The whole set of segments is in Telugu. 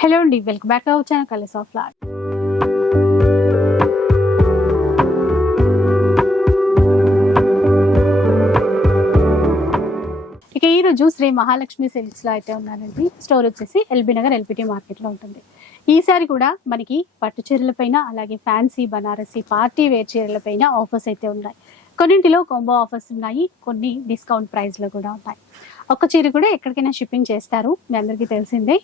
హలో అండి welcome back our channel colours of లార్ ఇక ఈరోజు శ్రీ మహాలక్ష్మి సిల్క్స్లో అయితే ఉన్నారండి స్టోర్ వచ్చేసి ఎల్బీ నగర్ ఎల్పిటి మార్కెట్లో ఉంటుంది. ఈసారి కూడా మనకి పట్టు చీరలపైన అలాగే ఫ్యాన్సీ బనారసి పార్టీ వేర్ చీరల పైన ఆఫర్స్ అయితే ఉన్నాయి. కొన్నింటిలో కొంబో ఆఫర్స్ ఉన్నాయి కొన్ని డిస్కౌంట్ ప్రైస్లో కూడా ఉన్నాయి. ఒక్క చీర కూడా ఎక్కడికైనా షిప్పింగ్ చేస్తారు. మీ అందరికీ తెలిసిందే.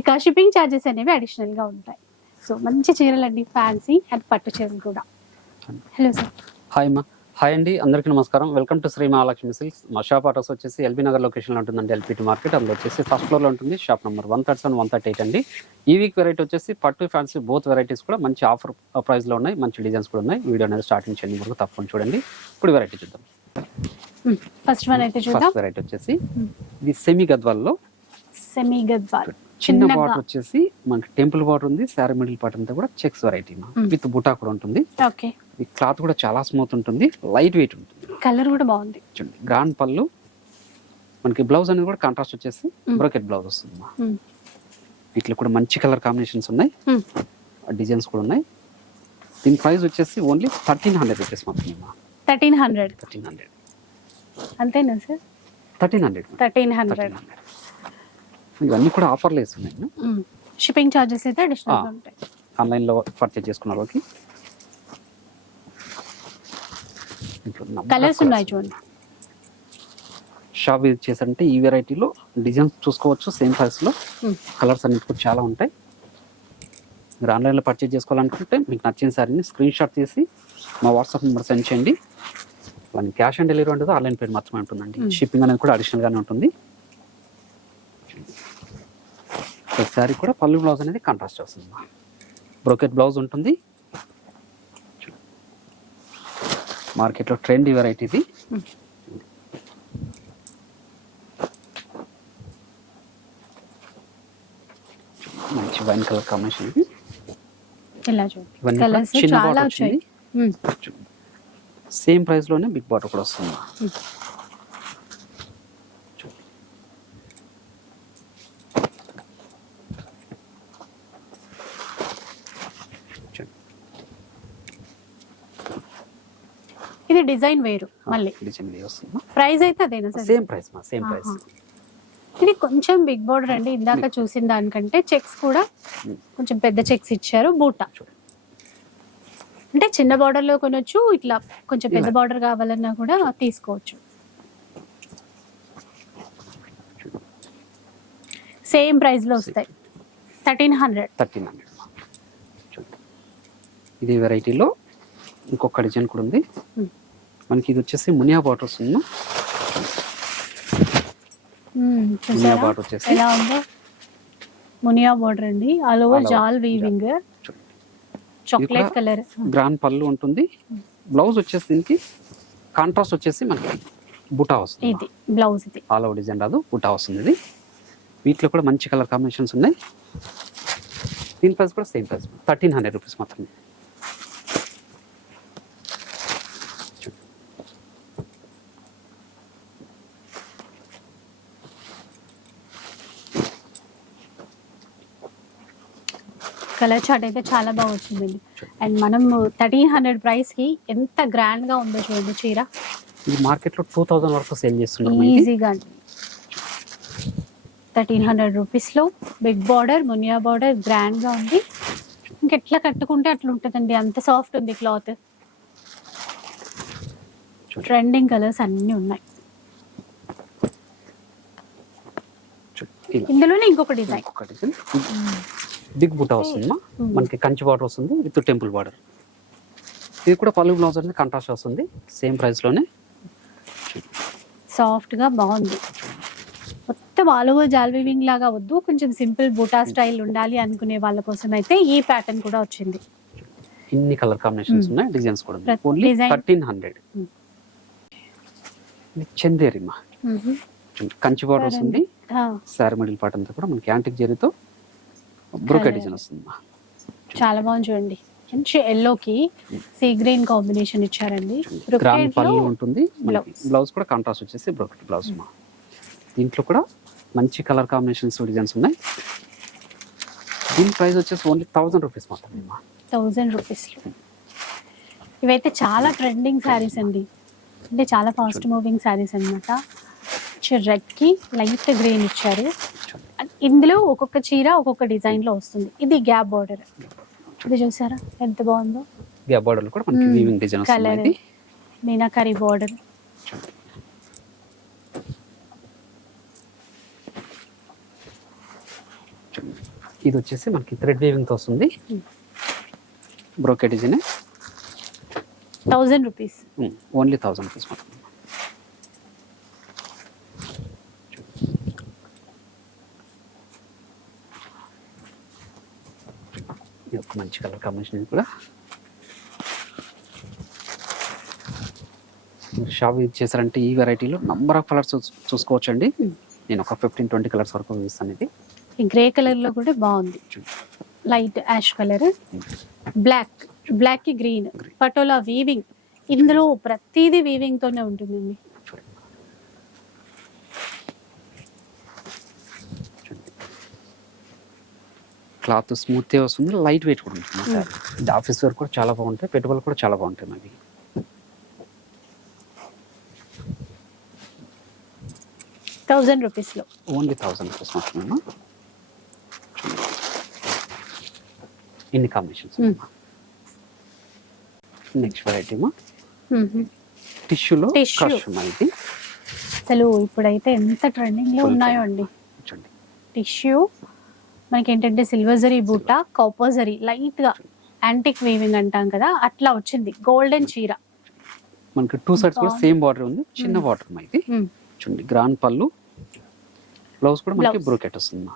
ఇక షిప్పింగ్ ఛార్జెస్ అనేవి అడిషనల్గా ఉంటాయి. సో మంచి చీరలు అండి ఫ్యాన్సీ అండ్ పట్టు చీరలు కూడా. హలో సార్ హాయ్ మా హాయ్ అండి. అందరికీ నమస్కారం. Welcome to Shri Mahalakshmi silks మా షాప్ అడ్రస్ వచ్చేసి ఎల్బీ నగర్ లొకేషన్లో ఉంటుందండి ఎల్పిటి మార్కెట్ అందులో వచ్చేసి ఫస్ట్ ఫ్లోర్లో ఉంటుంది. Shop number one thirty seven one thirty eight అండి. ఈ వీక్ వెరైటీ వచ్చేసి పట్టు ఫ్యాన్సీ బోత్ వెరైటీస్ కూడా మంచి ఆఫర్ ప్రైస్లో ఉన్నాయి. మంచి డిజైన్స్ కూడా ఉన్నాయి. వీడియో అనేది స్టార్టింగ్ చేయండి వరకు తప్పకుండా చూడండి. ఇప్పుడు వెరైటీ చూద్దాం. ఫస్ట్ వన్ అయితే చూద్దాం. ఫస్ట్ వెరైటీ వచ్చేసి. ఇది సెమీ గద్వాల్లో సెమీ గద్వాల్ చిన్న. బాటర్ వచ్చేసి మనకి టెంపుల్ బాటర్ ఉంది శారీ మిడిల్ పార్ట్ అంతా కూడా చెక్స్ వెరైటీ. విత్ బుటా కూడా ఉంటుంది. ఓకే. ఈ క్లాత్ కూడా చాలా స్మూత్ ఉంటుంది లైట్ వెయిట్ ఉంటుంది. కలర్ కూడా బాగుంది. చూడండి గ్రాండ్ పళ్ళు. మనకి బ్లౌజ్ అనేది కూడా కాంట్రాస్ట్ వచ్చేసి. బ్రోకెట్ బ్లౌజ్ వస్తుంది. వీటిలో కూడా మంచి కలర్ కాంబినేషన్స్ ఉన్నాయి. డిజైన్స్ కూడా ఉన్నాయి. దీని ప్రైస్ వచ్చేసి ఓన్లీ థర్టీన్ హండ్రెడ్ రూపీస్ మాత్రమే థర్టీన్ హండ్రెడ్ థర్టీన్ హండ్రెడ్ అంతేనా sir? Thirteen hundred thirteen hundred. ఇవన్నీ కూడా ఆఫర్లు వేస్తున్నాయి షిప్పింగ్ ఛార్జెస్ అయితే అడిషనల్. ఉంటాయి. ఆన్లైన్లో పర్చేజ్ చేసుకున్న వాళ్ళకి. కలర్స్ ఉన్నాయి చూడండి. షాప్ చేశారంటే ఈ వెరైటీలో డిజైన్స్ చూసుకోవచ్చు సేమ్ ప్రైస్లో. కలర్స్ అన్నిటి కూడా చాలా ఉంటాయి. మీరు ఆన్లైన్లో పర్చేజ్ చేసుకోవాలనుకుంటే మీకు నచ్చిన సారీని స్క్రీన్ షాట్ తీసి మా వాట్సాప్ నెంబర్ సెండ్ చేయండి. వాళ్ళని క్యాష్ ఆన్ డెలివరీ ఉంటుంది ఆన్లైన్ పేమెంట్ మాత్రమే ఉంటుందండి. షిప్పింగ్ అనేది కూడా అడిషనల్గానే ఉంటుంది. సారీ కూడా పళ్ళు బ్లౌజ్ అనేది కాంట్రాస్ట్ వస్తుంది బ్రోకెట్ బ్లౌజ్ ఉంటుంది. మార్కెట్లో ట్రెండ్ వెరైటీ ఇది. Mm. మంచి వైన్ కలర్ కాంబినేషన్ ఇది. ఇవన్నీ చాలా వచ్చాయి. సేమ్ ప్రైస్లోనే బిగ్ బాటర్ కూడా వస్తుంది. ఇది డిజైన్ వేరు మళ్ళీ. డిజైన్ ఇది వస్తుంది. ప్రైస్ అయితే అదేనా సార్? సేమ్ ప్రైస్ మా సేమ్ ప్రైస్. ఇది కొంచెం బిగ్ బోర్డర్ అండి ఇందాక చూసిన దానికంటే చెక్స్ కూడా. కొంచెం పెద్ద చెక్స్ ఇచ్చారు బూటా. చిన్న border లో కొనొచ్చు ఇట్లా కొంచెం పెద్ద. బార్డర్ కావాలన్నా కూడా తీసుకోవచ్చు. సేమ్ ప్రైస్లో వస్తాయి. థర్టీన్ హండ్రెడ్ థర్టీన్ హండ్రెడ్ ఇది వెరైటీలో ఇంకొక డిజైన్ కూడా ఉంది. Mm. మనకి ఇది వచ్చేసి మునియా బాటర్ వస్తుంది మునియా బాటర్ వచ్చేసి. ఎలా ఉందో? మునియా బోర్డర్ అండి. All over. జాల్ వీవింగ్. Chocolate colour. గ్రాండ్ పళ్ళు ఉంటుంది. బ్లౌజ్ వచ్చేసి దీనికి కాంట్రాస్ట్ వచ్చేసి మనకి బుటా వస్తుంది. ఇది బ్లౌజ్ ఇది. ఆల్ ఓవర్ డిజైన్ రాదు బుటా వస్తుంది ఇది. వీటిలో కూడా మంచి కలర్ కాంబినేషన్స్ ఉన్నాయి. దీని ప్రైస్ కూడా same price thirteen hundred rupees మాత్రమే. కలర్ చార్ట్ అయితే చాలా బాగా వచ్చిందండి. అండ్ మనం థర్టీన్ హండ్రెడ్ ప్రైస్కి ఎంత గ్రాండ్గా ఉందో చూడండి చీర. ఇది మార్కెట్లో టూ థౌజండ్ వరకు సేల్ చేస్తున్నారు మనకి. ఈజీగా థర్టీన్ హండ్రెడ్ రూపీస్లో బిగ్ బార్డర్ మునియా బార్డర్ గ్రాండ్గా ఉంది. ఇంకెట్లా కట్టుకుంటే అట్లా ఉంటుందండి. అంత సాఫ్ట్ ఉంది క్లాత్. ట్రెండింగ్ కలర్స్ అన్ని ఉన్నాయి. ఇందులోనే ఇంకొక డిజైన్ బిగ్ బుటా వస్తుందమ్మా మనకి కంచి బార్డర్ వస్తుంది విత్ టెంపుల్ బార్డర్ ఇది కూడా పళ్ళు బ్లౌజ్ అనేది కంట్రాస్ట్ వస్తుంది సేమ్ ప్రైస్లోనే. సాఫ్ట్గా బాగుంది. మొత్తం ఆల్ ఓవర్ జాల్ వీవింగ్ లాగా వద్దు కొంచెం సింపుల్ బూటా స్టైల్ ఉండాలి అనుకునే వాళ్ళ కోసం అయితే ఈ ప్యాటర్న్ కూడా వచ్చింది. ఇన్ని కలర్ కాంబినేషన్స్ ఉన్నాయి డిజైన్స్ కూడా ఓన్లీ థర్టీన్ హండ్రెడ్. చందేరిమా కంచి బార్డర్ వస్తుంది. శారీ మిడిల్ పార్ట్ అంతా కూడా మనకి యాంటిక్ జరీతో బ్రోకెట్. డిజైన్ వస్తుంది. చాలా బాగుంది చూడండి. మంచి ఎల్లోకి సీ గ్రీన్ కాంబినేషన్ ఇచ్చారండి. Brocade పళ్ళు ఉంటుంది. బ్లౌజ్ కూడా కాంట్రాస్ట్ వచ్చేసి బ్రోకెట్ బ్లౌజ్ మా. దీంట్లో కూడా మంచి కలర్ కాంబినేషన్స్ డిజైన్స్ ఉన్నాయి. దీని ప్రైస్ వచ్చేసి ఓన్లీ థౌసండ్ రూపీస్ మాత్రమే అమ్మా థౌజండ్ రూపీస్లో ఇవైతే చాలా ట్రెండింగ్ శారీస్ అండి. అంటే చాలా ఫాస్ట్ మూవింగ్ శారీస్ అనమాట రెడ్కి లైట్ గ్రీన్ ఇచ్చారు. ఇందులో ఒక్కొక్క చీర ఒక్కొక్క డిజైన్లో వస్తుంది. ఇది గ్యాప్ బార్డర్. ఇది చూసారా? ఎంత బాగుందో? గ్యాప్ బార్డర్లో కూడా మనకి. వీవింగ్ డిజైన్ కలర్ వస్తుంది. మీనాకరీ బార్డర్. ఇది వచ్చేసి మనకి థ్రెడ్ వీవింగ్తో వస్తుంది. మ్మ్. Brocade design thousand rupees only thousand rupees మాత్రం మంచి కలర్ కాంబినేషన్ ఇది కూడా. షాప్ ఇది చేశారంటే ఈ వెరైటీలో నంబర్ ఆఫ్ కలర్స్ చూసుకోవచ్చండి. నేను ఒక ఫిఫ్టీన్ ట్వంటీ కలర్స్ వరకు చూపిస్తాను ఇది. గ్రే కలర్లో కూడా బాగుంది. Light ash colour. Black black green. Patola weaving. ఇందులో ప్రతిదీ వీవింగ్ తోనే ఉంటుందండి. క్లాత్ స్మూత్ వస్తుంది లైట్ వెయిట్ కూడా ఉంటుంది. ఇది ఆఫీస్ వేర్ కూడా చాలా బాగుంటాయి పెట్టుబడులు కూడా చాలా బాగుంటాయి అవి థౌజండ్ రూపీస్లో ఓన్లీ థౌసండ్ రూపీస్ మాత్రమే ఇన్ని కాంబినేషన్స్. నెక్స్ట్ వెరైటీ మా? టిష్యూలో ఇది అసలు ఇప్పుడైతే ఎంత ట్రెండింగ్లో ఉన్నాయో అండి. టిష్యూ మనకి ఏంటంటే సిల్వర్ జరీ బూట కాపర్ జరీ లైట్గా యాంటిక్ వీవింగ్ అంటాం కదా అట్లా వచ్చింది. గోల్డెన్ చీర. మనకి టూ సైడ్స్ కూడా. సేమ్ బార్డర్ ఉంది. చిన్న బార్డర్ ఇది. మ్మ్. చూడండి గ్రాండ్ పళ్ళు. బ్లౌజ్ కూడా మనకి. బ్రోకెట్ వస్తుంది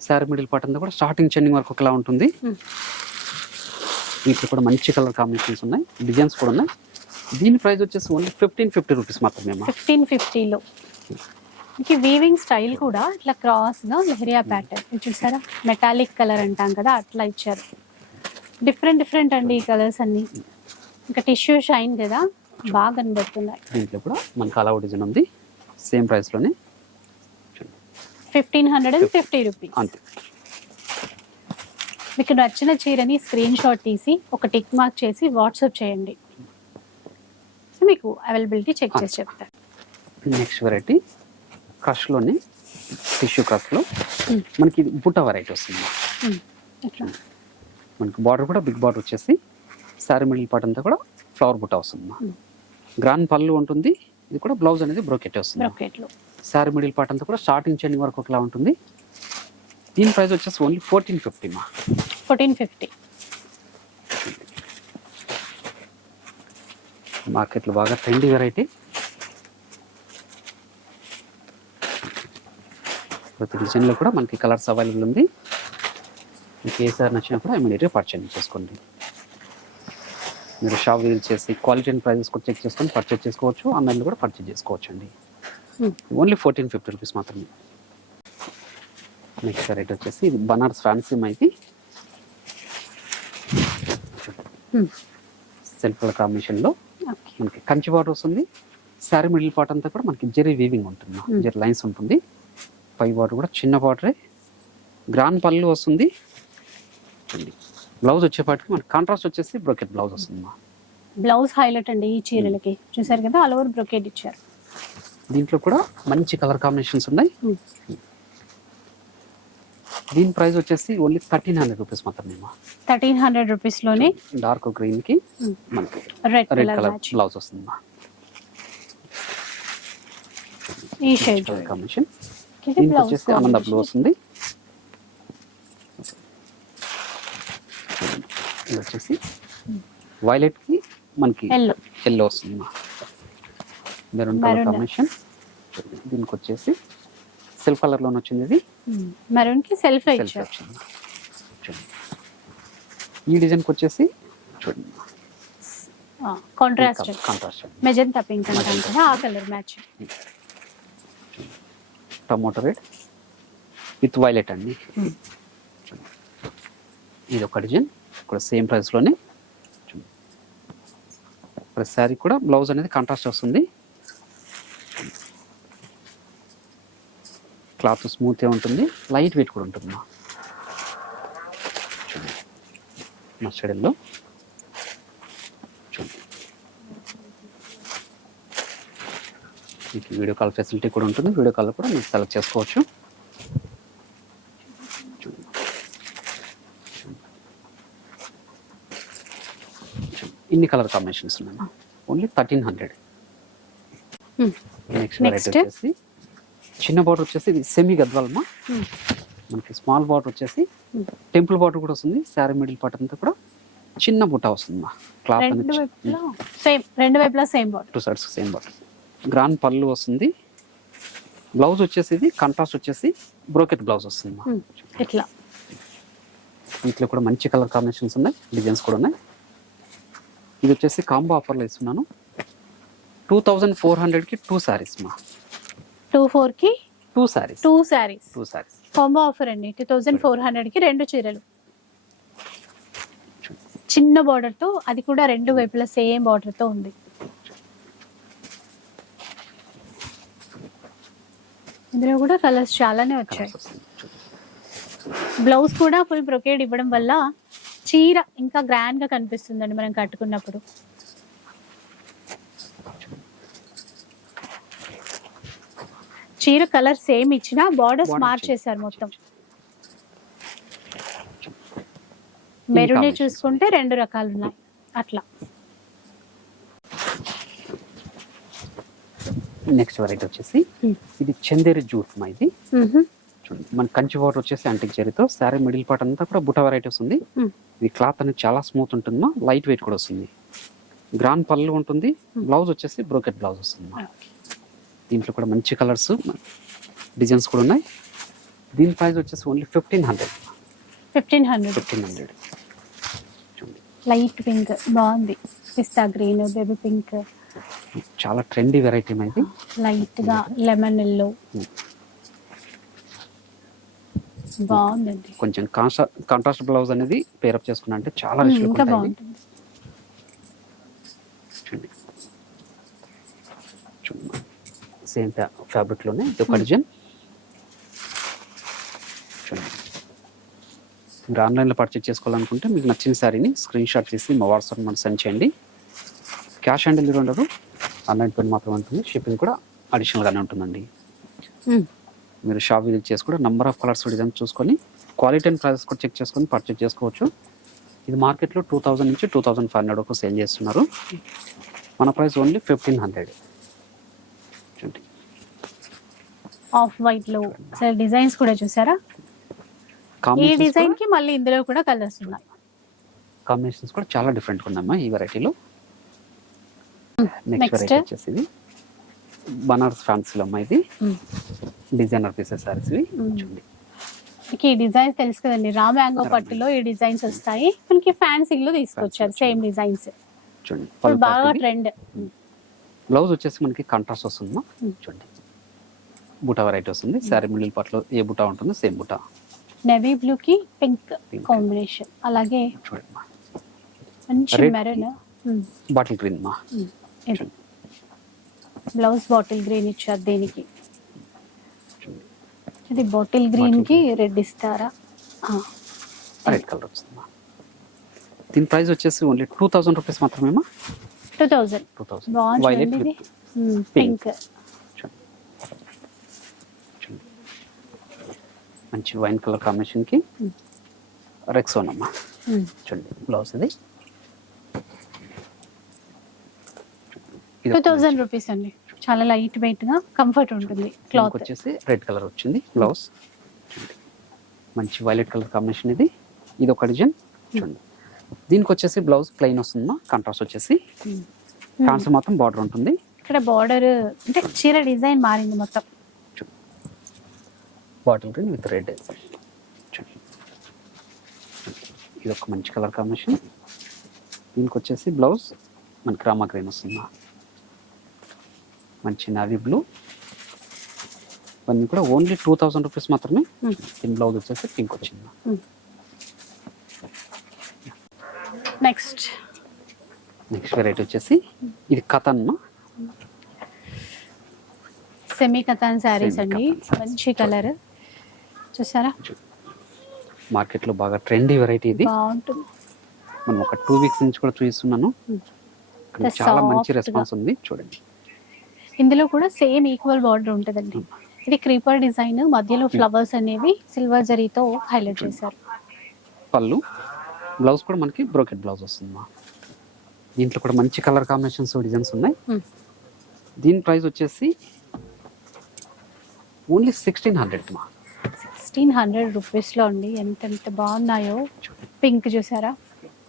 శారీ మిడిల్ పార్ట్ అంతా కూడా స్టార్టింగ్ చెండింగ్ వరకు ఒకలా ఉంటుంది. Hmm. వీటిలో కూడా మంచి కలర్ కాంబినేషన్స్ ఉన్నాయి. డిజైన్స్ కూడా ఉన్నాయి. దీని ప్రైస్ వచ్చేసి ఓన్లీ ఫిఫ్టీన్ ఫిఫ్టీ రూపీస్ మాత్రమే ఫిఫ్టీన్ ఫిఫ్టీలో ఇంక వీవింగ్ స్టైల్ కూడా ఇట్లా క్రాస్గా లెహరియా ప్యాటర్న్ చూసారా? మెటాలిక్ కలర్ అంటాం కదా అట్లా ఇచ్చారు. డిఫరెంట్ డిఫరెంట్ అండి ఈ కలర్స్ అన్ని. ఇంకా టిష్యూ షైన్ కదా బాగా కనబడుతున్నాయి. దీంట్లో కూడా మనకి అలా డిజైన్ ఉంది. Same ప్రైస్లోనే fifteen hundred and fifty rupees అంతే. మీకు నచ్చిన చీరని స్క్రీన్ షాట్ తీసి ఒక టిక్ మార్క్ చేసి వాట్సాప్ చేయండి. సో మీకు అవైలబిలిటీ చెక్ చేసి చెప్తాను. నెక్స్ట్ వెరైటీ క్రష్లోని టిష్యూ క్రష్లో. మనకి ఇది బుట్ట వెరైటీ వస్తుంది. మనకి బార్డర్ కూడా బిగ్ బార్డర్ వచ్చేసి శారీ మిడిల్ పార్ట్ అంతా కూడా ఫ్లవర్ బుట్ట వస్తుంది. గ్రాండ్ పళ్ళు ఉంటుంది ఇది కూడా బ్లౌజ్ అనేది బ్రోకెట్ వస్తుంది. శారీ మిడిల్ పార్ట్ అంతా కూడా స్టార్టింగ్ చెండింగ్ వరకు ఒకలా ఉంటుంది. దీని ప్రైస్ వచ్చేసి ఓన్లీ ఫోర్టీన్ ఫిఫ్టీ మా ఫోర్టీన్ ఫిఫ్టీ మార్కెట్లో బాగా ట్రెండీ వెరైటీ ప్రతి డిజైన్లో కూడా మనకి కలర్స్ అవైలబుల్ ఉంది. మీకు ఏ సార్ నచ్చినా కూడా ఇమీడియట్గా పర్చేజ్ చేసుకోండి. మీరు షాప్ విజిట్ చేసి క్వాలిటీ అండ్ ప్రైజెస్ కూడా చెక్ చేసుకొని పర్చేజ్ చేసుకోవచ్చు. ఆన్లైన్లో కూడా పర్చేజ్ చేసుకోవచ్చు అండి ఓన్లీ ఫోర్టీన్ ఫిఫ్టీ రూపీస్ మాత్రమే. నెక్స్ట్ వెరైటీ వచ్చేసి ఇది బనారస్ ఫ్యాన్సీ మైతి సెల్ఫ్ కలర్ కాంబినేషన్లో మనకి కంచి బార్డర్ వస్తుంది శారీ మిడిల్ పార్ట్ అంతా కూడా మనకి జెరీ వీవింగ్ ఉంటుంది. Hmm. జెరీ లైన్స్ ఉంటుంది. పై బార్డర్ కూడా చిన్న బార్డరే గ్రాండ్ పళ్ళు వస్తుంది. బ్లౌజ్ వచ్చేపాటికి మనకి కాంట్రాస్ట్ వచ్చేసి బ్రోకెట్ బ్లౌజ్ వస్తుంది మా. బ్లౌజ్ హైలైట్ అండి ఈ చీరలకి. చూసారు కదా ఆల్ ఓవర్ బ్రొకెట్ ఇచ్చారు. దీంట్లో కూడా మంచి కలర్ కాంబినేషన్స్ ఉన్నాయి. దీని ప్రైస్ వచ్చేసి ఓన్లీ థర్టీన్ హండ్రెడ్ రూపీస్ మాత్రమే థర్టీన్ హండ్రెడ్ రూపీస్లోనే డార్క్ గ్రీన్కి. మనకి రెడ్ కలర్ బ్లౌజ్ వస్తుంది ఈ షేడ్ కాంబినేషన్ దీనికి వచ్చేసి ఆనంద బ్లూ వస్తుంది ఇది వచ్చేసి వైలెట్కి మనకి ఎల్లో వస్తుంది మెరూన్ కలర్. కాంబినేషన్ దీనికి వచ్చేసి సిల్క్ కలర్లోనే వచ్చింది ఇది. మెరూన్కి సెల్ఫ్ సెల్ఫ్ ఈ డిజైన్కి వచ్చేసి చూడండి కాంట్రాస్ట్ కాంట్రాస్ట్ మెజంతా పింక్ అంటాం ఆ colour match tomato red with violet అండి. Hmm. ఇది ఒక డిజైన్ ఇక్కడ సేమ్ ప్రైస్లోనే ఇప్పుడు శారీ కూడా బ్లౌజ్ అనేది కాంట్రాస్ట్ వస్తుంది. క్లాత్ స్మూత్గా ఉంటుంది లైట్ వెయిట్ కూడా ఉంటుంది మస్టర్డ్ ఎల్లో మీకు వీడియో కాల్ ఫెసిలిటీ కూడా ఉంటుంది వీడియో కాల్ కూడా మీరు సెలెక్ట్ చేసుకోవచ్చు. ఇన్ని కలర్ కాంబినేషన్స్ ఉన్నాయి only thirteen hundred Hmm. Next variety. వచ్చేసి చిన్న బార్డర్ వచ్చేసి ఇది సెమీ గద్వాలమా Hmm. మనకి స్మాల్ బార్డర్ వచ్చేసి Hmm. టెంపుల్ బార్డర్ కూడా వస్తుంది శారీ మిడిల్ పార్ట్ అంతా కూడా చిన్న బుట్ట వస్తుంది మా క్లాత్ సేమ్ రెండు వైపులా same border two sides same border grand పళ్ళు వస్తుంది. బ్లౌజ్ వచ్చేసి ఇది కంట్రాస్ట్ వచ్చేసి బ్రోకెట్ బ్లౌజ్ వస్తుంది ఇట్లా. వీటిలో కూడా మంచి కలర్ కాంబినేషన్స్ ఉన్నాయి డిజైన్స్ కూడా ఉన్నాయి. ఇది వచ్చేసి కాంబో ఆఫర్లో ఇస్తున్నాను. టూ థౌజండ్ ఫోర్ హండ్రెడ్కి టూ శారీస్ మా. టూ ఫోర్కి two saris two saris two saris combo offer అండి. టూ థౌజండ్ ఫోర్ హండ్రెడ్కి రెండు చీరలు. చిన్న బార్డర్తో అది కూడా రెండు వైపులా సేమ్ బార్డర్తో ఉంది. ఇందులో కూడా కలర్స్ చాలానే వచ్చాయి. బ్లౌజ్ కూడా ఫుల్ బ్రొకేడ్ ఇవ్వడం వల్ల చీర ఇంకా గ్రాండ్గా కనిపిస్తుందండి మనం కట్టుకున్నప్పుడు. చీర కలర్ సేమ్ ఇచ్చినా బార్డర్స్ మార్చేశారు మొత్తం. మెరూన్. చూసుకుంటే రెండు రకాలు ఉన్నాయి అట్లా. నెక్స్ట్ వెరైటీ వచ్చేసి Hmm. ఇది చందేరి జూట్ మా ఇది. చూడండి మన కంచి వాటర్ వచ్చేసి అంటిక్ జరీతో శారీ మిడిల్ పార్ట్ అంతా కూడా బుట్ట వెరైటీ వస్తుంది Hmm. ఇది క్లాత్ అనేది చాలా స్మూత్ ఉంటుంది మా లైట్ వెయిట్ కూడా వస్తుంది. గ్రాండ్ పళ్ళు ఉంటుంది బ్లౌజ్ వచ్చేసి బ్రోకెట్ బ్లౌజ్ వస్తుంది మా. దీంట్లో కూడా మంచి కలర్స్ డిజైన్స్ కూడా ఉన్నాయి. దీని ప్రైస్ వచ్చేసి only fifteen hundred fifteen hundred fifteen hundred light pink బాగుంది. పిస్తా గ్రీన్ బేబీ పింక్ చాలా ట్రెండీ వెరైటీ మా ఇది. లైట్గా లెమన్ ఎల్లో. బాగుందండి. కొంచెం కాంట్రాస్ట్ బ్లౌజ్ అనేది పేరప్ చేసుకున్నా అంటే చాలా ఉంటాయి బాగుంటుంది. చూడండి. సేమ్ ఫ్యాబ్రిక్లోనే ఇది ఒక డిజైన్. చూడండి. మీరు ఆన్లైన్లో పర్చేజ్ చేసుకోవాలనుకుంటే మీకు నచ్చిన శారీని స్క్రీన్ షాట్ చేసి మా వాట్సాప్ మనం సెండ్ చేయండి. క్యాష్ ఆన్ డెలివరీ ఉండదు. ఆన్లైన్ పేమెంట్ మాత్రమే ఉంటుంది. షిప్పింగ్ కూడా అడిషనల్గానే ఉంటుందండి. మీరు షాప్ విజిట్ చేసి కూడా నంబర్ ఆఫ్ కలర్స్ డిజైన్ చూసుకొని క్వాలిటీ అండ్ ప్రైసెస్ కూడా చెక్ చేసుకొని పర్చేజ్ చేసుకోవచ్చు. ఇది మార్కెట్లో టూ థౌజండ్ నుంచి టూ థౌజండ్ ఫైవ్ హండ్రెడ్ వరకు సేల్ చేస్తున్నారు. మన price only fifteen hundred. Off వైట్లో అసలు డిజైన్స్ కూడా చూసారా? ఈ డిజైన్కి మళ్ళీ ఇందులో కూడా కలర్స్ ఉన్నాయి. కాంబినేషన్స్ కూడా చాలా డిఫరెంట్గా ఉన్నాయమ్మా ఈ వెరైటీలో. నెక్స్ట్. వెరైటీ వచ్చేసి ఇది. బనారస్ ఫ్యాన్సీలో అమ్మా ఇది Hmm. డిజైనర్ పీసెస్ సారీస్ ఇవి. Hmm. చూడండి. మనకి ఈ డిజైన్స్ తెలుసు కదండి రా మ్యాంగో పట్టులో ఈ డిజైన్స్ వస్తాయి. మనకి ఫ్యాన్సీలో తీసుకొచ్చారు సేమ్ డిజైన్స్ చూడండి బాగా. ట్రెండ్ బ్లౌజ్ వచ్చేసి మనకి కాంట్రాస్ట్ వస్తుందమ్మా Hmm. చూడండి. బుటా వెరైటీ వస్తుంది. శారీ మిడిల్ పార్ట్లో ఏ బుటా ఉంటుందో సేమ్ బుటా. నెవీ బ్లూ కి పింక్. కాంబినేషన్ అలాగే చూడండి బాటిల్ గ్రీన్ మా. ఇది బ్లౌజ్ బాటిల్ గ్రీన్ ఇచ్చారు దీనికి. ఇది బాటిల్ గ్రీన్కి రెడ్ ఇస్తారా? రెడ్ కలర్ వస్తుందమ్మా దీని ప్రైస్ వచ్చేసి only two thousand rupees మాత్రమేమా two thousand two thousand. Violet. Pink. మంచి వైన్ కలర్ కాంబినేషన్కి. రెక్సోన్ అమ్మా. చూడండి బ్లౌజ్ ఇది. టూ థౌజండ్ రూపీస్ అండి. చాలా లైట్ వెయిట్గా కంఫర్ట్ ఉంటుంది క్లాత్ వచ్చేసి రెడ్ కలర్ వచ్చింది బ్లౌజ్ మంచి వైలెట్ కలర్ కాంబినేషన్ ఇది. ఇది ఒక డిజైన్. చూడండి. దీనికి వచ్చేసి బ్లౌజ్ ప్లెయిన్ వస్తుందా కాంట్రాస్ట్ వచ్చేసి హ్యాండ్స్ మాత్రం బార్డర్ ఉంటుంది. ఇక్కడ బార్డర్ అంటే చీర డిజైన్ మారింది మొత్తం. బాటిల్ గ్రీన్ విత్ రెడ్ ఇది ఒక మంచి కలర్ కాంబినేషన్ దీనికి వచ్చేసి బ్లౌజ్ మనకి రామా గ్రీన్ వస్తుంది? మంచి నావీ బ్లూ. ఇవన్నీ కూడా ఓన్లీ టూ థౌసండ్ రూపీస్ మాత్రమే. దీని బ్లౌజ్ వచ్చేసి పింక్ వచ్చింది నెక్స్ట్ నెక్స్ట్ వెరైటీ వచ్చేసి ఇది కథన్ సెమీ కథాన్ శారీస్ అండి. మంచి కలర్ చూసారా? మార్కెట్లో బాగా ట్రెండీ వెరైటీ ఇది. బాగుంటుంది. మనం ఒక టూ వీక్స్ నుంచి కూడా The చాలా మంచి. రెస్పాన్స్ ఉంది. చూడండి. ఇందులో కూడా సేమ్ ఈక్వల్ బార్డర్ ఉంటుందండి. ఇది క్రీపర్ డిజైన్ మధ్యలో ఫ్లవర్స్ అనేవి సిల్వర్ జరీతో హైలైట్ చేశారు. పళ్ళు బ్లౌజ్ కూడా మనకి బ్రోకెట్ బ్లౌజ్ వస్తుంది మా దీంట్లో కూడా మంచి కలర్ కాంబినేషన్స్ డిజైన్స్ ఉన్నాయి. Hmm. దీని ప్రైస్ వచ్చేసి ఓన్లీ సిక్స్టీన్ హండ్రెడ్ మా. సిక్స్టీన్ హండ్రెడ్ రూపీస్లో అండి. ఎంత ఎంత బాగున్నాయో. పింక్ చూసారా?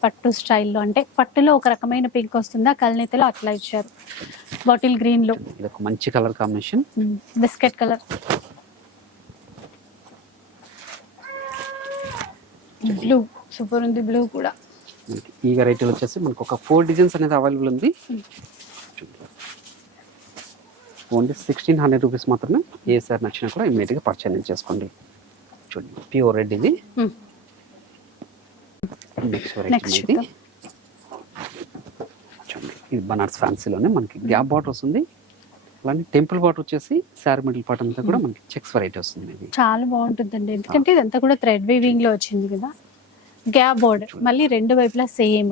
పట్టు స్టైల్లో అంటే పట్టులో ఒక రకమైన పింక్ వస్తుందా కల్నేతలో అట్లా ఇచ్చారు. బాటిల్ గ్రీన్లో. ఇది ఒక మంచి colour combination. Biscuit colour. Blue super ఉంది బ్లూ కూడా. మనకి ఈ వెరైటీలో వచ్చేసి మనకు ఒక ఫోర్ డిజైన్స్ అనేది అవైలబుల్ ఉంది. ఓన్లీ సిక్స్టీన్ హండ్రెడ్ రూపీస్ మాత్రమే ఏ సార్ నచ్చినా కూడా ఇమీడియట్గా పర్చేజ్ చేసుకోండి చూడండి. ప్యూర్ రెడ్ ఇది. నెక్స్ట్ ఇది. బనార్స్ ఫ్యాన్సీలోనే మనకి గ్యాప్ బాట్ వస్తుంది. అలానే టెంపుల్ బాట్ వచ్చేసి శారీ మిడిల్ పార్ట్ అంతా కూడా మనకి చెక్స్ వెరైటీ వస్తుంది ఇది. చాలా బాగుంటుందండి. ఎందుకంటే ఇదంతా కూడా థ్రెడ్ వీవింగ్లో వచ్చింది కదా. Gap border. మళ్ళీ రెండు వైపులా సేమ్.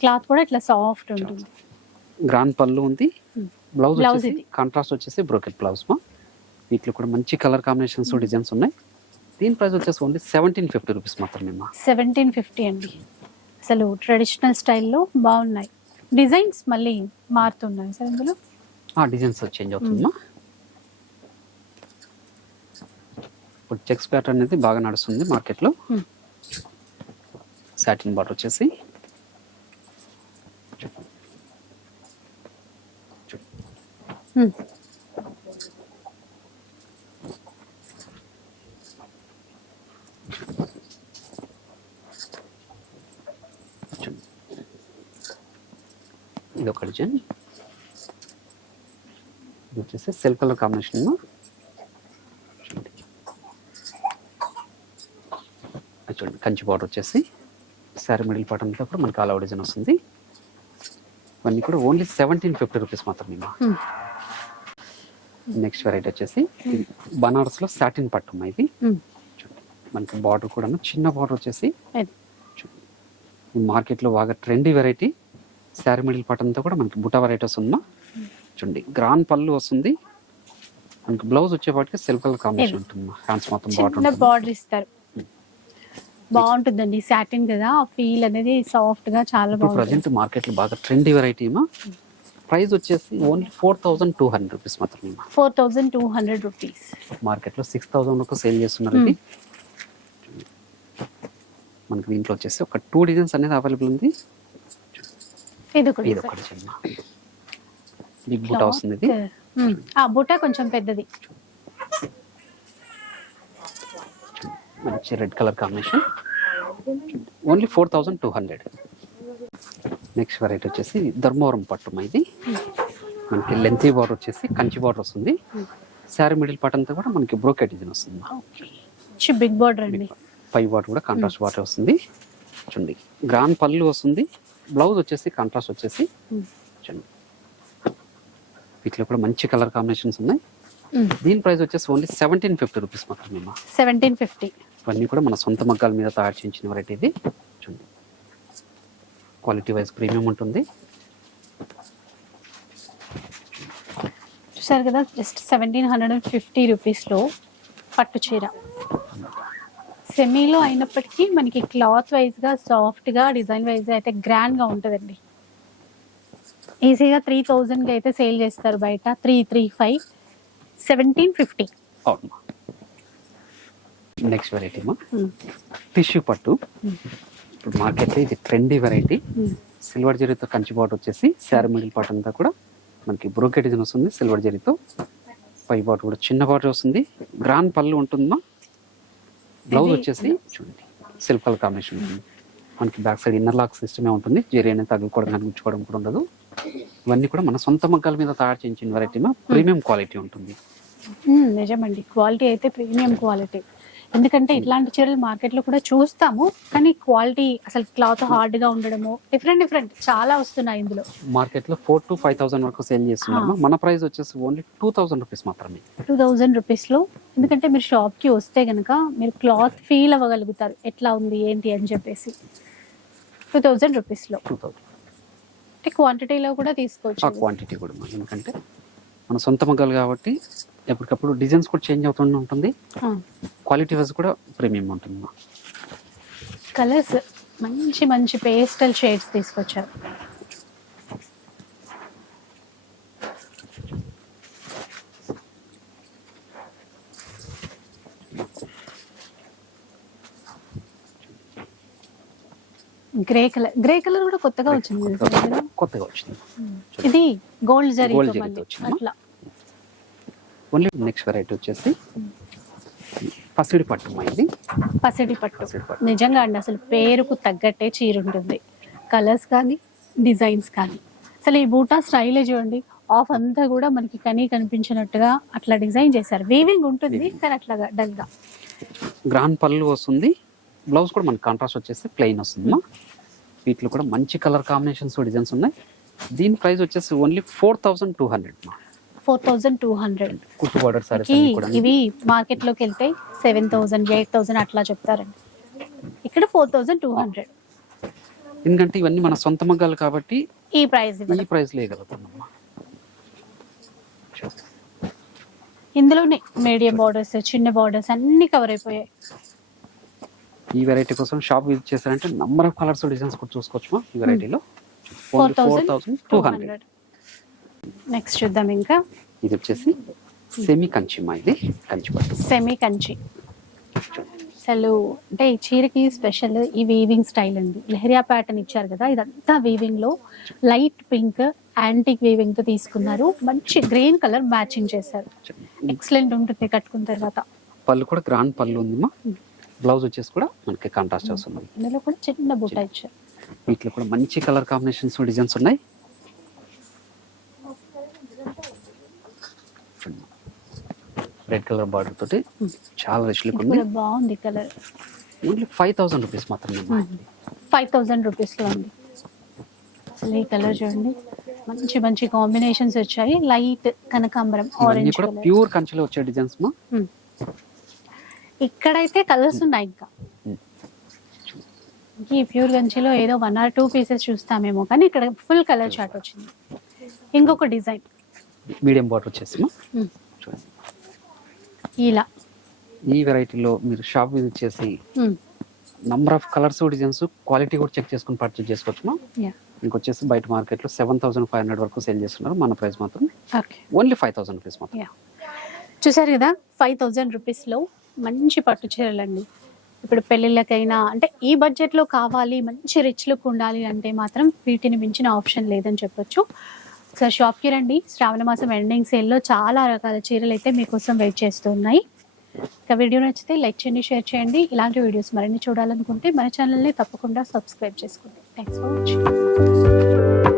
క్లాత్ కూడా ఇట్లా సాఫ్ట్ ఉంటుంది. గ్రాండ్ పళ్ళు ఉంది. Hmm. బ్లౌజ్ ఇది. కాంట్రాస్ట్ వచ్చేసి బ్రోకెట్ బ్లౌజ్ మా. వీటిలో కూడా మంచి కలర్ కాంబినేషన్స్ డిజైన్స్ ఉన్నాయి. దీని ప్రైస్ వచ్చేసి ఓన్లీ సెవెంటీన్ ఫిఫ్టీ రూపీస్ మాత్రమే సెవెంటీన్ ఫిఫ్టీ అండి. అసలు ట్రెడిషనల్ స్టైల్లో బాగున్నాయి. డిజైన్స్ మళ్ళీ మారుతున్నాయి సార్ ఇందులో? ఆ డిజైన్స్ చేంజ్ అవుతుందమ్మా ఇప్పుడు చెక్స్ ప్యాటర్న్ అనేది బాగా నడుస్తుంది మార్కెట్లో. సాటిన్ బాట్ వచ్చేసి. Hmm. ఇది ఒక డిజైన్ ఇది వచ్చేసి సెల్ఫ్ కలర్ కాంబినేషన్ చూడండి కంచి బార్డర్ వచ్చేసి శారీ మిడిల్ పార్ట్ అంతా కూడా మనకి ఆల్ డిజైన్ వస్తుంది. ఇవన్నీ కూడా ఓన్లీ సెవెంటీన్ ఫిఫ్టీ రూపీస్ మాత్రమే Hmm. నెక్స్ట్ వెరైటీ వచ్చేసి ఇది బనారస్లో సాటిన్ పట్టు ఇది. Hmm. మనకి బార్డర్ కూడా చిన్న బార్డర్ వచ్చేసి అది. ఈ మార్కెట్లో బాగా trendy variety sari middle part అంతా కూడా మనకి బుటా వెరైటీస్ ఉందా చూడండి గ్రాండ్ పళ్ళు వస్తుంది. మనకి బ్లౌజ్ వచ్చేపాటికి సెల్ఫ్ కలర్ కాంబినేషన్. ఉంటుంది. హ్యాండ్స్ మొత్తం బార్డర్ బార్డర్ ఇస్తారు. బాగుంటుందండి. సాటిన్ కదా ఆ ఫీల్ అనేది సాఫ్ట్గా చాలా బాగుంటుంది. ప్రజెంట్ మార్కెట్లో బాగా ట్రెండీ వెరైటీ మా ప్రైస్ వచ్చేసి only four thousand two hundred rupees మాత్రమే four thousand two hundred rupees మార్కెట్లో సిక్స్ థౌసండ్ వరకు సేల్ చేస్తున్నారు ఇది మనకి దీంట్లో వచ్చేసి ఒక టూ డిజైన్స్ అనేది అవైలబుల్ ఉంది. ఇది ఒకటి ఇది ఒకటి చిన్న బిగ్ బుటా వస్తుంది. ఇది ఆ బుట్ట కొంచెం పెద్దది. మంచి red colour combination. Only four thousand two hundred. Next variety వచ్చేసి ధర్మవరం పట్టు ఇది మనకి లెంతీ బార్డర్ వచ్చేసి కంచి బార్డర్ వస్తుంది. శారీ మిడిల్ పార్ట్ అంతా కూడా మనకి బ్రోకెట్ డిజైన్ వస్తుంది. బిగ్ బార్డర్ అండి. పై బార్డర్ కూడా కాంట్రాస్ట్ బార్డర్ వస్తుంది. చూడండి గ్రాండ్ పళ్ళు వస్తుంది. బ్లౌజ్ వచ్చేసి కాంట్రాస్ట్ వచ్చేసి చూడండి. వీటిలో కూడా మంచి కలర్ కాంబినేషన్స్ ఉన్నాయి. దీని ప్రైస్ వచ్చేసి ఓన్లీ సెవెంటీన్ ఫిఫ్టీ రూపీస్ మాత్రమే. సెవెంటీన్ ఫిఫ్టీ ఇవన్నీ కూడా మన సొంత మగ్గాల మీద తయారు చేయించిన వెరైటీ ఇది. చూడండి. క్వాలిటీ వైజ్ ప్రీమియం ఉంటుంది. చూసారు కదా just seventeen hundred and fifty రూపీస్లో పట్టు చీర. సెమీలో అయినప్పటికీ మనకి క్లాత్ వైజ్గా సాఫ్ట్గా డిజైన్ వైజ్గా అయితే గ్రాండ్గా ఉంటుందండి. ఈజీగా త్రీ థౌజండ్కి అయితే సేల్ చేస్తారు బయట. Three three five seventeen fifty next variety మా. టిష్యూ పట్టు. ఇప్పుడు మార్కెట్లో ఇది ట్రెండీ వెరైటీ సిల్వర్ జరీతో కంచి బాట్ వచ్చేసి శారీ మిడిల్ పార్ట్ అంతా కూడా మనకి బ్రోకెట్ డిజైన్ వస్తుంది సిల్వర్ జరీతో పై బాట్ కూడా చిన్న బాట్ వస్తుంది. గ్రాండ్ పళ్ళు ఉంటుందా బ్లౌజ్ వచ్చేసి చూడండి సిల్క్ కలర్ కాంబినేషన్ మనకి బ్యాక్ సైడ్ ఇన్నర్ లాక్ సిస్టమే ఉంటుంది జరీ అనేది తగ్గుకోవడం కానీ గుచ్చుకోవడం కూడా ఉండదు. ఇవన్నీ కూడా మన సొంత మగ్గాల మీద తయారు చేయించిన వెరైటీ ప్రీమియం క్వాలిటీ ఉంటుంది. మ్మ్, నిజమండి. క్వాలిటీ అయితే ప్రీమియం క్వాలిటీ ఎందుకంటే ఇట్లాంటి చీరలు మార్కెట్లో కూడా చూస్తాము కానీ క్వాలిటీ అసలు క్లాత్ హార్డ్గా ఉండడము డిఫరెంట్ డిఫరెంట్ చాలా వస్తున్నాయి ఇందులో. మార్కెట్లో ఫోర్ టు ఫైవ్ థౌసండ్ వరకు సేల్ చేస్తున్నాము. మన ప్రైస్ వచ్చేసి ఓన్లీ టూ థౌసండ్ రూపీస్ మాత్రమే. టూ థౌజండ్ రూపీస్లో ఎందుకంటే మీరు షాప్కి వస్తే కనుక మీరు క్లాత్ ఫీల్ అవ్వగలుగుతారు ఎట్లా ఉంది ఏంటి అని చెప్పేసి. టూ థౌజండ్ రూపీస్లో టూ థౌసండ్ అంటే క్వాంటిటీలో కూడా తీసుకోవచ్చు. క్వాంటిటీ కూడా ఎందుకంటే మన సొంత మగ్గాలు కాబట్టి ఎప్పటికప్పుడు డిజైన్స్ కూడా చేంజ్ అవుతూనే ఉంటుంది. క్వాలిటీ వైజ్ కూడా ప్రీమియం ఉంటుంది. కలర్స్ మంచి మంచి పేస్టల్ షేడ్స్ తీసుకొచ్చారు. గ్రే కలర్ గ్రే కలర్ కూడా కొత్తగా వచ్చింది? కొత్తగా వచ్చింది. ఇది గోల్డ్ జరీ? అట్లా. ఓన్లీ నెక్స్ట్ వెరైటీ వచ్చేసి పసిడి పట్టు ఇది. పసిడి పట్టు. నిజంగా అండి అసలు పేరుకు తగ్గట్టే చీర ఉంటుంది. కలర్స్ కానీ డిజైన్స్ కానీ. అసలు ఈ బూటా స్టైలే చూడండి ఆఫ్ అంతా కూడా మనకి కనీ కనిపించినట్టుగా అట్లా డిజైన్ చేశారు. వీవింగ్ ఉంటుంది కానీ అట్లాగా డల్గా. గ్రాండ్ పళ్ళు వస్తుంది. బ్లౌజ్ కూడా మనకి కాంట్రాస్ట్ వచ్చేసి ప్లెయిన్ వస్తుంది మా వీటిలో కూడా మంచి కలర్ కాంబినేషన్స్ డిజైన్స్ ఉన్నాయి. దీని ప్రైస్ వచ్చేసి only four thousand two hundred మా. Four thousand two hundred. కుట్టు బార్డర్ సారీస్ అన్ని కూడా. ఇవి మార్కెట్లోకి వెళ్తే సెవెన్ థౌసండ్ ఎయిట్ థౌసండ్ అట్లా చెప్తారండి. ఇక్కడ ఫోర్ థౌసండ్ టూ హండ్రెడ్. ఎందుకంటే ఇవన్నీ మన సొంత మగ్గాలు కాబట్టి ఈ ప్రైస్ ఈ ప్రైస్ ఇందులోనే మీడియం బార్డర్స్ చిన్న బార్డర్స్ అన్ని కవర్ అయిపోయాయి. ఈ వెరైటీ కోసం షాప్ విజిట్ చేశారంటే నంబర్ ఆఫ్ కలర్స్ డిజైన్స్ కూడా చూసుకోవచ్చు ఈ వెరైటీలో four thousand two hundred next చూద్దాం ఇంకా. ఇది వచ్చేసి సెమీ కంచి మా ఇది కంచి పట్టు. సెమీ కంచి. అసలు అంటే ఈ చీరకి స్పెషల్ ఈ వీవింగ్ స్టైల్ అండి. లెహరియా ప్యాటర్న్ ఇచ్చారు కదా ఇదంతా వీవింగ్లో లైట్ పింక్ యాంటిక్ వీవింగ్తో తీసుకున్నారు. మంచి గ్రీన్ కలర్ మ్యాచింగ్ చేశారు. ఎక్సలెంట్ ఉంటుంది కట్టుకున్న తర్వాత. పళ్ళు కూడా గ్రాండ్ పళ్ళు ఉంది మా. బ్లౌజ్ వచ్చేసి కూడా మనకి కాంట్రాస్ట్ వస్తుంది ఇందులో కూడా చిన్న బుట్ట ఇచ్చారు. వీటిలో కూడా మంచి కలర్ కాంబినేషన్స్ డిజైన్స్ ఉన్నాయి. రెడ్ కలర్ బార్డర్ తోటి చాలా రిచ్ లుక్ ఉంది. బాగుంది colour. Only five thousand rupees మాత్రమే. ఫైవ్ థౌజండ్ రూపీస్లో ఉంది. అసలు ఈ కలర్ చూడండి. మంచి మంచి కాంబినేషన్స్ వచ్చాయి. లైట్ కనకాంబరం ఆరెంజ్ కూడా ప్యూర్ కంచిలో వచ్చే డిజైన్స్ మా. ఇక్కడైతే కలర్స్ ఉన్నాయి ఇంకా. ఈ ప్యూర్ గంచిలో ఏదో వన్ ఆర్ టూ పీసెస్ చూస్తామేమో కానీ ఇక్కడ ఫుల్ కలర్ చార్ట్ వచ్చింది. ఇంకొక డిజైన్ మీడియం బార్డర్ వచ్చేసి ఇలా. ఈ వెరైటీలో మీరు షాప్ విజిట్ చేసి. Number of colours designs quality కూడా చెక్ చేసుకుని పర్చేస్ చేసుకోవచ్చు. ఇంకొచ్చేసి బయట మార్కెట్లో సెవెన్ థౌసండ్ ఫైవ్ హండ్రెడ్ వరకు సేల్ చేస్తున్నారు. మన ప్రైస్ మాత్రం okay only five thousand rupees మాత్రం. యా చూసారు కదా? ఫైవ్ థౌజండ్ రూపీస్లో మంచి పట్టు చీరలండి. ఇప్పుడు పెళ్ళిళ్ళకైనా అంటే ఈ బడ్జెట్లో కావాలి మంచి రిచ్ లుక్ ఉండాలి అంటే మాత్రం వీటిని మించిన ఆప్షన్ లేదని చెప్పొచ్చు. ఒకసారి షాప్కి రండి. శ్రావణ మాసం ఎండింగ్ సేల్లో చాలా రకాల చీరలు అయితే మీకోసం వెయిట్ చేస్తూ ఉన్నాయి. ఇక వీడియో నచ్చితే లైక్ చేయండి షేర్ చేయండి. ఇలాంటి వీడియోస్ మరిన్ని చూడాలనుకుంటే మన ఛానల్ని తప్పకుండా సబ్స్క్రైబ్ చేసుకోండి. Thanks for watching